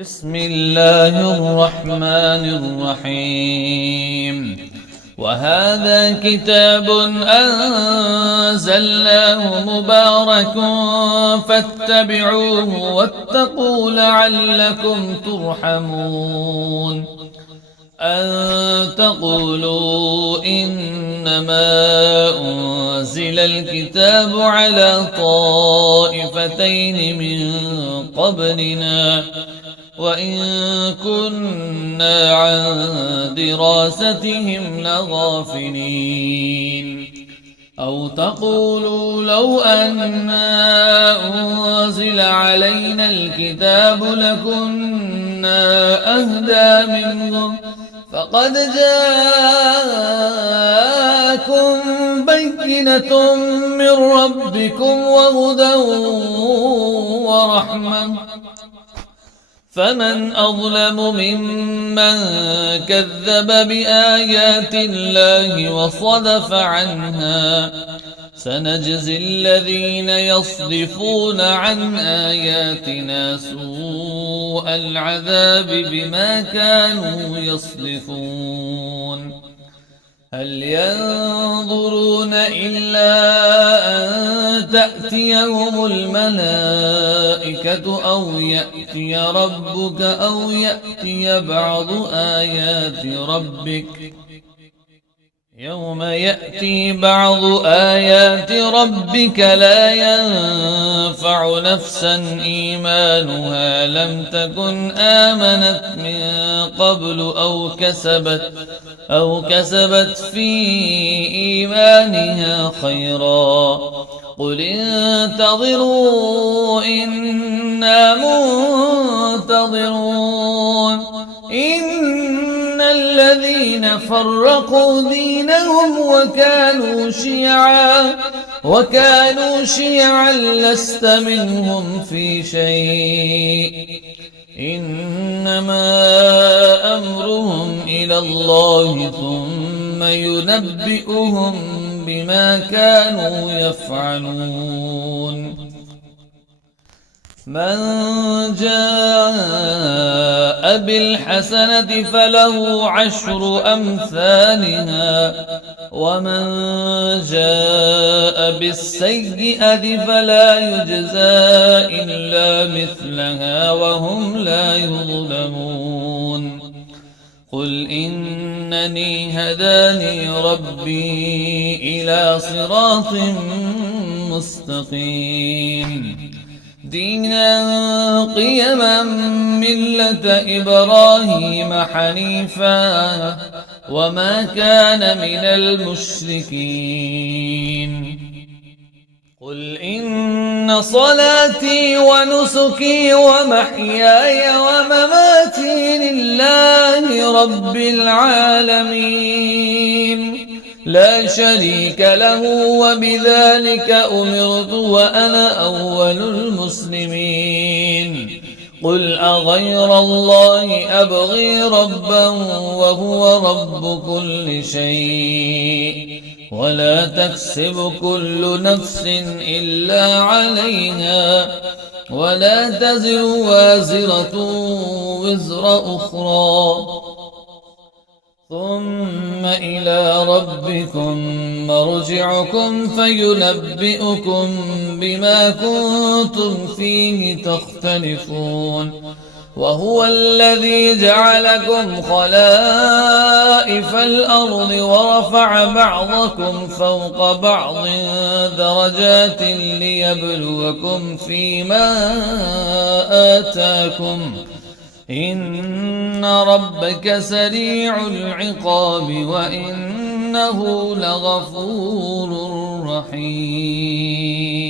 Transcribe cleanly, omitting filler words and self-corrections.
بسم الله الرحمن الرحيم وهذا كتاب أنزلناه مبارك فاتبعوه واتقوا لعلكم ترحمون أن تقولوا إنما أنزل الكتاب على طائفتين من قبلنا وإن كنا عن دراستهم لغافلين أو تقولوا لو أنا أنزل علينا الكتاب لكنا أهدى منهم فقد جاءكم بينة من ربكم وهدى ورحمة فمن أظلم ممن كذب بآيات الله وصدف عنها سنجزي الذين يصدفون عن آياتنا سوء العذاب بما كانوا يصدفون هل ينظرون إلا أن تأتيهم الملائكة أو يأتي ربك أو يأتي بعض آيات ربك يوم يأتي بعض آيات ربك لا ينفع نفسا إيمانها لم تكن آمنت من قبل أو كسبت في إيمانها خيرا قل انتظروا إنا منتظرون إن الذين فرقوا دينهم وكانوا شيعا لست منهم في شيء إنما أمرهم إلى الله ثم ينبئهم بما كانوا يفعلون من جاء بالحسنة فله عشر أمثالها ومن جاء بالسيئة فلا يجزى إلا مثلها وهم لا يظلمون قل إنني هداني ربي إلى صراط مستقيم دينا قيما ملة إبراهيم حنيفا وما كان من المشركين قل إن صلاتي ونسكي ومحياي ومماتي لله رب العالمين لا شريك له وبذلك أمرت وأنا أول المسلمين قل أغير الله أبغي ربا وهو رب كل شيء ولا تكسب كل نفس إلا عليها ولا تزر وازرة وزر أخرى ثم إلى ربكم مرجعكم فينبئكم بما كنتم فيه تختلفون وهو الذي جعلكم خلائف الأرض ورفع بعضكم فوق بعض درجات ليبلوكم فيما آتاكم إن ربك سريع العقاب وإنه لغفور رحيم